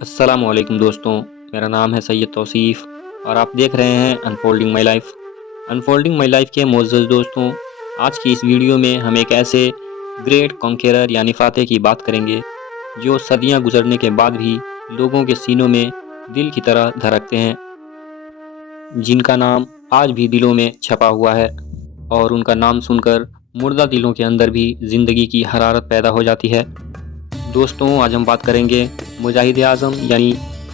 السلام علیکم دوستوں، میرا نام ہے سید توصیف اور آپ دیکھ رہے ہیں unfolding my life. Unfolding my life کے معزز دوستوں، آج کی اس ویڈیو میں ہم ایک ایسے گریٹ کانکیرر یعنی فاتح کی بات کریں گے جو صدیاں گزرنے کے بعد بھی لوگوں کے سینوں میں دل کی طرح دھڑکتے ہیں، جن کا نام آج بھی دلوں میں چھپا ہوا ہے اور ان کا نام سن کر مردہ دلوں کے اندر بھی زندگی کی حرارت پیدا ہو جاتی ہے۔ دوستوں، آج ہم بات کریں گے مجاہد اعظم یعنی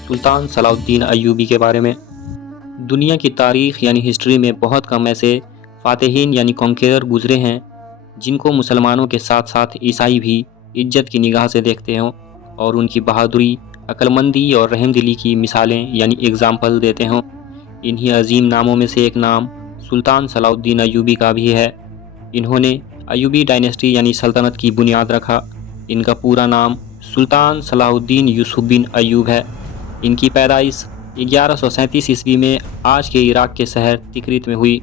سلطان صلاح الدین ایوبی کے بارے میں۔ دنیا کی تاریخ یعنی ہسٹری میں بہت کم ایسے فاتحین یعنی کانکیرر گزرے ہیں جن کو مسلمانوں کے ساتھ ساتھ عیسائی بھی عزت کی نگاہ سے دیکھتے ہوں اور ان کی بہادری، عقلمندی اور رحم دلی کی مثالیں یعنی اگزامپل دیتے ہوں۔ انہی عظیم ناموں میں سے ایک نام سلطان صلاح الدین ایوبی کا بھی ہے۔ انہوں نے ایوبی ڈائنیسٹی یعنی سلطنت کی بنیاد رکھا۔ ان کا پورا نام سلطان صلاح الدین یوسف بن ایوب ہے۔ ان کی پیدائش 1137 عیسوی میں آج کے عراق کے شہر تکریت میں ہوئی۔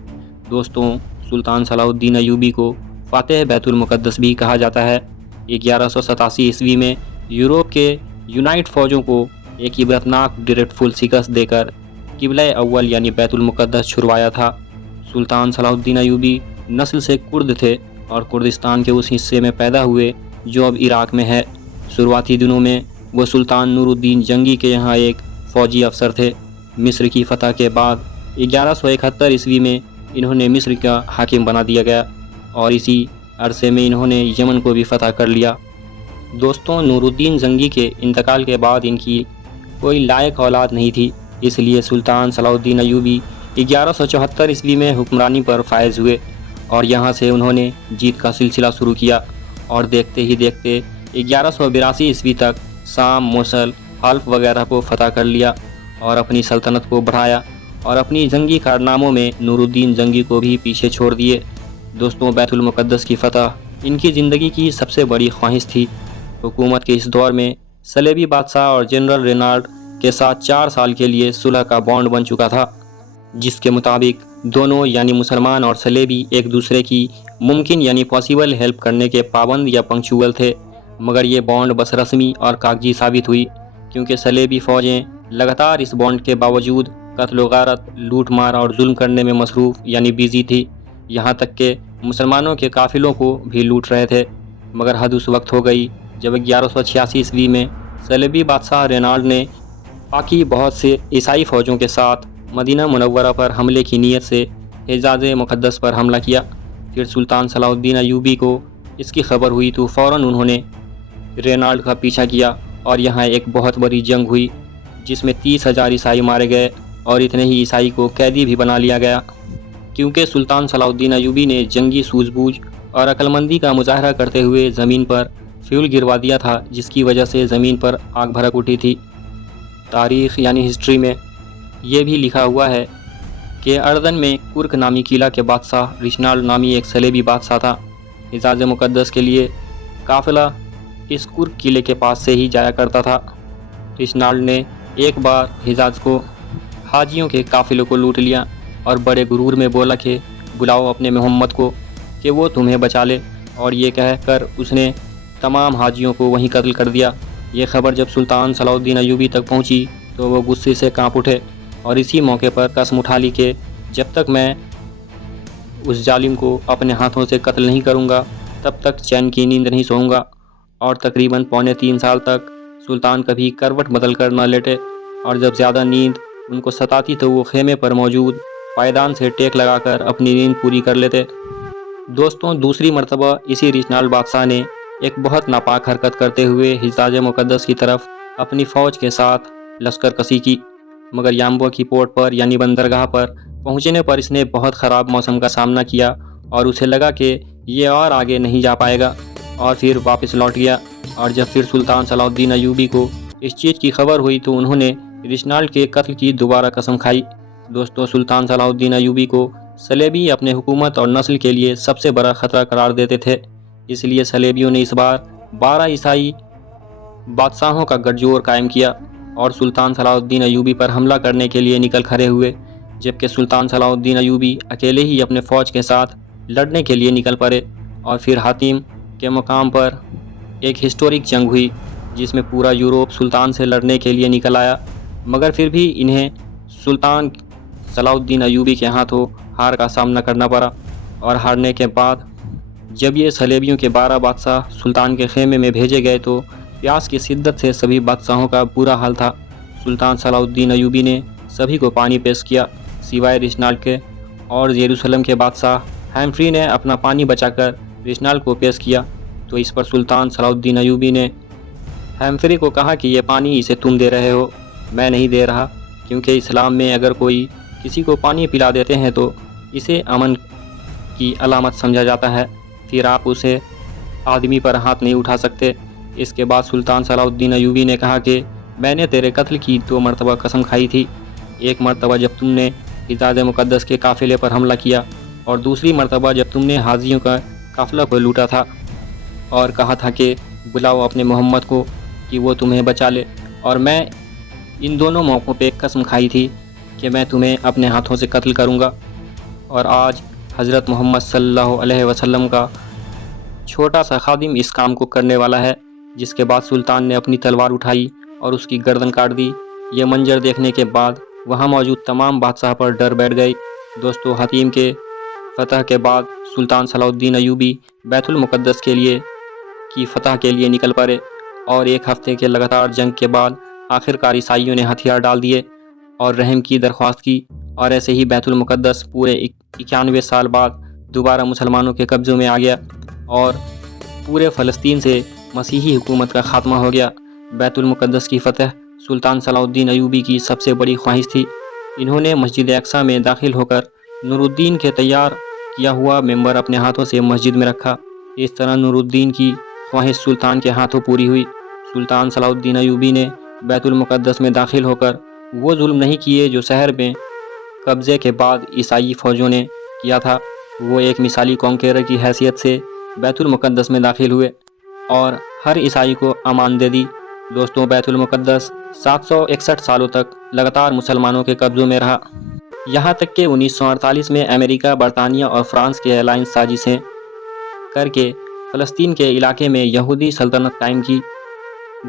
دوستوں، سلطان صلاح الدین ایوبی کو فاتح بیت المقدس بھی کہا جاتا ہے۔ 1187 عیسوی میں یورپ کے یونائٹ فوجوں کو ایک عبرتناک ڈریڈفل شکست دے کر قبلہ اول یعنی بیت المقدس چھڑوایا تھا۔ سلطان صلاح الدین ایوبی نسل سے کرد تھے اور کردستان کے اس حصے میں پیدا ہوئے جو اب عراق میں ہے۔ شروعاتی دنوں میں وہ سلطان نور الدین جنگی کے یہاں ایک فوجی افسر تھے۔ مصر کی فتح کے بعد 1171 عیسوی میں انہوں نے مصر کا حاکم بنا دیا گیا اور اسی عرصے میں انہوں نے یمن کو بھی فتح کر لیا۔ دوستوں، نور الدین جنگی کے انتقال کے بعد ان کی کوئی لائق اولاد نہیں تھی، اس لیے سلطان صلاح الدین ایوبی 1174 عیسوی میں حکمرانی پر فائز ہوئے اور یہاں سے انہوں نے جیت کا سلسلہ شروع کیا اور دیکھتے ہی دیکھتے 1182 عیسوی تک شام، موصل، حلب وغیرہ کو فتح کر لیا اور اپنی سلطنت کو بڑھایا اور اپنی جنگی کارناموں میں نور الدین جنگی کو بھی پیچھے چھوڑ دیے۔ دوستوں، بیت المقدس کی فتح ان کی زندگی کی سب سے بڑی خواہش تھی۔ حکومت کے اس دور میں صلیبی بادشاہ اور جنرل رینالڈ کے ساتھ 4 سال کے لیے صلح کا بانڈ بن چکا تھا، جس کے مطابق دونوں یعنی مسلمان اور صلیبی ایک دوسرے کی ممکن یعنی پاسبل ہیلپ کرنے کے پابند یا پنکچوئل تھے، مگر یہ بانڈ بس رسمی اور کاغذی ثابت ہوئی کیونکہ صلیبی فوجیں لگاتار اس بانڈ کے باوجود قتل و غارت، لوٹ مار اور ظلم کرنے میں مصروف یعنی بیزی تھی، یہاں تک کہ مسلمانوں کے قافلوں کو بھی لوٹ رہے تھے۔ مگر حد اس وقت ہو گئی جب 1186 عیسوی میں صلیبی بادشاہ رینالڈ نے باقی بہت سے عیسائی فوجوں کے ساتھ مدینہ منورہ پر حملے کی نیت سے حجاز مقدس پر حملہ کیا۔ پھر سلطان صلاح الدین ایوبی کو اس کی خبر ہوئی تو فوراً انہوں نے رینالڈ کا پیچھا کیا اور یہاں ایک بہت بڑی جنگ ہوئی جس میں 30,000 عیسائی مارے گئے اور اتنے ہی عیسائی کو قیدی بھی بنا لیا گیا، کیونکہ سلطان صلاح الدین ایوبی نے جنگی سوجھ بوجھ اور عقلمندی کا مظاہرہ کرتے ہوئے زمین پر فیول گروا دیا تھا، جس کی وجہ سے زمین پر آگ بھڑک اٹھی تھی۔ تاریخ یعنی ہسٹری میں یہ بھی لکھا ہوا ہے کہ اردن میں کرک نامی قلعہ کے بادشاہ رشنالڈ نامی ایک صلیبی بادشاہ تھا۔ حجاز مقدس کے لیے قافلہ اس کرک قلعے کے پاس سے ہی جایا کرتا تھا۔ رشنالڈ نے ایک بار حجاز کو حاجیوں کے قافلے کو لوٹ لیا اور بڑے غرور میں بولا کہ بلاؤ اپنے محمد کو کہ وہ تمہیں بچا لے، اور یہ کہہ کر اس نے تمام حاجیوں کو وہیں قتل کر دیا۔ یہ خبر جب سلطان صلاح الدین ایوبی تک پہنچی تو وہ غصے سے کانپ اٹھے اور اسی موقع پر قسم اٹھا لی کہ جب تک میں اس ظالم کو اپنے ہاتھوں سے قتل نہیں کروں گا تب تک چین کی نیند نہیں سوؤں گا۔ اور تقریباً 3.25 سال تک سلطان کبھی کروٹ بدل کر نہ لیٹے، اور جب زیادہ نیند ان کو ستاتی تو وہ خیمے پر موجود پائیدان سے ٹیک لگا کر اپنی نیند پوری کر لیتے۔ دوستوں، دوسری مرتبہ اسی رشنالڈ بادشاہ نے ایک بہت ناپاک حرکت کرتے ہوئے حجاز مقدس کی طرف اپنی فوج کے ساتھ لشکر کشی کی، مگر یامبو کی پورٹ پر یعنی بندرگاہ پر پہنچنے پر اس نے بہت خراب موسم کا سامنا کیا اور اسے لگا کہ یہ اور آگے نہیں جا پائے گا اور پھر واپس لوٹ گیا۔ اور جب پھر سلطان صلاح الدین ایوبی کو اس چیز کی خبر ہوئی تو انہوں نے رشنالڈ کے قتل کی دوبارہ قسم کھائی۔ دوستوں، سلطان صلاح الدین ایوبی کو صلیبی اپنے حکومت اور نسل کے لیے سب سے بڑا خطرہ قرار دیتے تھے، اس لیے صلیبیوں نے اس بار 12 عیسائی بادشاہوں کا گٹھ جوڑ قائم کیا اور سلطان صلاح الدین ایوبی پر حملہ کرنے کے لیے نکل کھڑے ہوئے، جبکہ سلطان صلاح الدین ایوبی اکیلے ہی اپنے فوج کے ساتھ لڑنے کے لیے نکل پڑے اور پھر حاتم کے مقام پر ایک ہسٹورک جنگ ہوئی جس میں پورا یورپ سلطان سے لڑنے کے لیے نکل آیا، مگر پھر بھی انہیں سلطان صلاح الدین ایوبی کے ہاتھوں ہار کا سامنا کرنا پڑا، اور ہارنے کے بعد جب یہ صلیبیوں کے 12 بادشاہ سلطان کے خیمے میں بھیجے گئے تو پیاس کی شدت سے سبھی بادشاہوں کا برا حال تھا۔ سلطان صلاح الدین ایوبی نے سبھی کو پانی پیش کیا سوائے ریچنالڈ کے، اور یروشلم کے بادشاہ ہیمفری نے اپنا پانی بچا کر ریچنالڈ کو پیش کیا، تو اس پر سلطان صلاح الدین ایوبی نے ہیمفری کو کہا کہ یہ پانی اسے تم دے رہے ہو، میں نہیں دے رہا، کیونکہ اسلام میں اگر کوئی کسی کو پانی پلا دیتے ہیں تو اسے امن کی علامت سمجھا جاتا ہے، پھر آپ اسے آدمی پر ہاتھ نہیں اٹھا سکتے۔ اس کے بعد سلطان صلاح الدین ایوبی نے کہا کہ میں نے تیرے قتل کی 2 مرتبہ قسم کھائی تھی، ایک مرتبہ جب تم نے حجاز مقدس کے قافلے پر حملہ کیا، اور دوسری مرتبہ جب تم نے حاجیوں کا قافلہ کو لوٹا تھا اور کہا تھا کہ بلاؤ اپنے محمد کو کہ وہ تمہیں بچا لے، اور میں ان دونوں موقعوں پہ قسم کھائی تھی کہ میں تمہیں اپنے ہاتھوں سے قتل کروں گا۔ اور آج حضرت محمد صلی اللہ علیہ وسلم کا چھوٹا سا خادم اس کام کو کرنے والا ہے، جس کے بعد سلطان نے اپنی تلوار اٹھائی اور اس کی گردن کاٹ دی۔ یہ منظر دیکھنے کے بعد وہاں موجود تمام بادشاہ پر ڈر بیٹھ گئی۔ دوستو، حطیم کے فتح کے بعد سلطان صلاح الدین ایوبی بیت المقدس کی فتح کے لیے نکل پڑے، اور 1 ہفتے کے لگاتار جنگ کے بعد آخرکار عیسائیوں نے ہتھیار ڈال دیے اور رحم کی درخواست کی، اور ایسے ہی بیت المقدس پورے 91 سال بعد دوبارہ مسلمانوں کے قبضوں میں آ گیا، اور پورے فلسطین سے مسیحی حکومت کا خاتمہ ہو گیا۔ بیت المقدس کی فتح سلطان صلاح الدین ایوبی کی سب سے بڑی خواہش تھی۔ انہوں نے مسجد اقصیٰ میں داخل ہو کر نور الدین کے تیار کیا ہوا ممبر اپنے ہاتھوں سے مسجد میں رکھا۔ اس طرح نور الدین کی خواہش سلطان کے ہاتھوں پوری ہوئی۔ سلطان صلاح الدین ایوبی نے بیت المقدس میں داخل ہو کر وہ ظلم نہیں کیے جو شہر میں قبضے کے بعد عیسائی فوجوں نے کیا تھا۔ وہ ایک مثالی کانکیرر کی حیثیت سے بیت المقدس میں داخل ہوئے اور ہر عیسائی کو امان دے دی۔ دوستوں، بیت المقدس 761 سالوں تک لگاتار مسلمانوں کے قبضوں میں رہا، یہاں تک کہ 1948 میں امریکہ، برطانیہ اور فرانس کے الائنس سازشیں کر کے فلسطین کے علاقے میں یہودی سلطنت قائم کی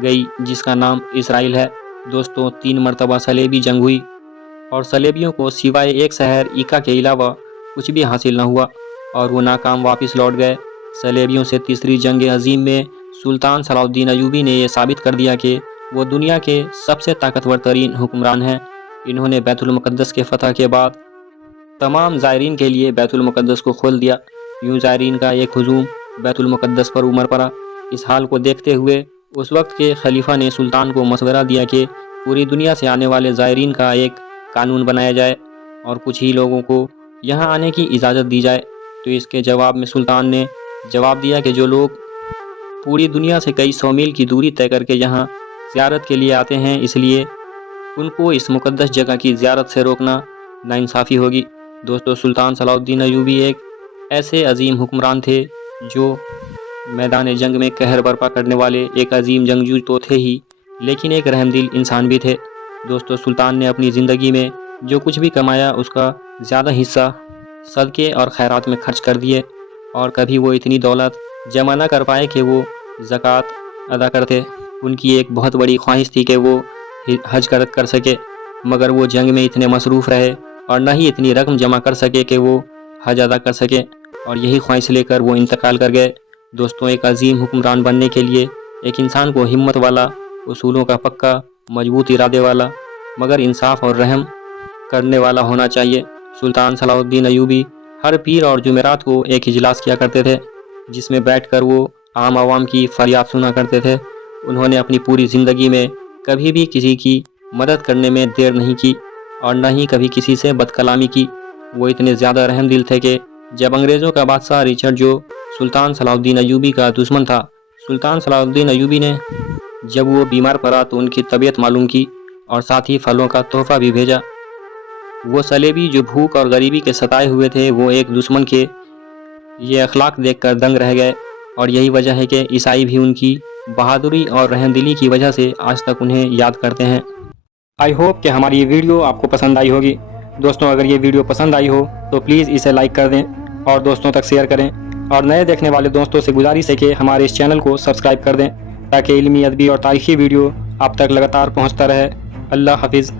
گئی، جس کا نام اسرائیل ہے۔ دوستوں، 3 مرتبہ صلیبی جنگ ہوئی، اور صلیبیوں کو سوائے ایک شہر ایکا کے علاوہ کچھ بھی حاصل نہ ہوا، اور وہ ناکام واپس لوٹ گئے۔ صلیبیوں سے تیسری جنگ عظیم میں سلطان صلاح الدین ایوبی نے یہ ثابت کر دیا کہ وہ دنیا کے سب سے طاقتور ترین حکمران ہیں۔ انہوں نے بیت المقدس کے فتح کے بعد تمام زائرین کے لیے بیت المقدس کو کھول دیا۔ یوں زائرین کا ایک ہجوم بیت المقدس پر امر پڑا۔ اس حال کو دیکھتے ہوئے اس وقت کے خلیفہ نے سلطان کو مشورہ دیا کہ پوری دنیا سے آنے والے زائرین کا ایک قانون بنایا جائے اور کچھ ہی لوگوں کو یہاں آنے کی اجازت دی جائے۔ تو اس کے جواب میں سلطان نے جواب دیا کہ جو لوگ پوری دنیا سے کئی 100 میل کی دوری طے کر کے یہاں زیارت کے لیے آتے ہیں، اس لیے ان کو اس مقدس جگہ کی زیارت سے روکنا ناانصافی ہوگی۔ دوستو، سلطان صلاح الدین ایوبی ایک ایسے عظیم حکمران تھے جو میدان جنگ میں قہر برپا کرنے والے ایک عظیم جنگجو تو تھے ہی، لیکن ایک رحم دل انسان بھی تھے۔ دوستو، سلطان نے اپنی زندگی میں جو کچھ بھی کمایا اس کا زیادہ حصہ صدقے اور خیرات میں خرچ کر دیے، اور کبھی وہ اتنی دولت جمع نہ کر پائے کہ وہ زکوٰۃ ادا کرتے۔ ان کی ایک بہت بڑی خواہش تھی کہ وہ حج کر سکے، مگر وہ جنگ میں اتنے مصروف رہے اور نہ ہی اتنی رقم جمع کر سکے کہ وہ حج ادا کر سکے، اور یہی خواہش لے کر وہ انتقال کر گئے۔ دوستوں، ایک عظیم حکمران بننے کے لیے ایک انسان کو ہمت والا، اصولوں کا پکا، مضبوط ارادے والا، مگر انصاف اور رحم کرنے والا ہونا چاہیے۔ سلطان صلاح الدین ایوبی ہر پیر اور جمعرات کو ایک اجلاس کیا کرتے تھے، جس میں بیٹھ کر وہ عام عوام کی فریاد سنا کرتے تھے۔ انہوں نے اپنی پوری زندگی میں کبھی بھی کسی کی مدد کرنے میں دیر نہیں کی، اور نہ ہی کبھی کسی سے بد کلامی کی۔ وہ اتنے زیادہ رحم دل تھے کہ جب انگریزوں کا بادشاہ ریچرڈ، جو سلطان صلاح الدین ایوبی کا دشمن تھا، سلطان صلاح الدین ایوبی نے جب وہ بیمار پڑا تو ان کی طبیعت معلوم کی، اور ساتھ ہی پھلوں کا تحفہ بھی بھیجا۔ وہ صلیبی جو بھوک اور غریبی کے ستائے ہوئے تھے، وہ ایک دشمن کے یہ اخلاق دیکھ کر دنگ رہ گئے، اور یہی وجہ ہے کہ عیسائی بھی ان کی بہادری اور رحم دلی کی وجہ سے آج تک انہیں یاد کرتے ہیں۔ آئی ہوپ کہ ہماری یہ ویڈیو آپ کو پسند آئی ہوگی۔ دوستوں، اگر یہ ویڈیو پسند آئی ہو تو پلیز اسے لائک کر دیں اور دوستوں تک شیئر کریں، اور نئے دیکھنے والے دوستوں سے گزارش ہے کہ ہمارے اس چینل کو سبسکرائب کر دیں تاکہ علمی ادبی اور تاریخی ویڈیو آپ تک لگاتار پہنچتا رہے۔ اللہ حافظ۔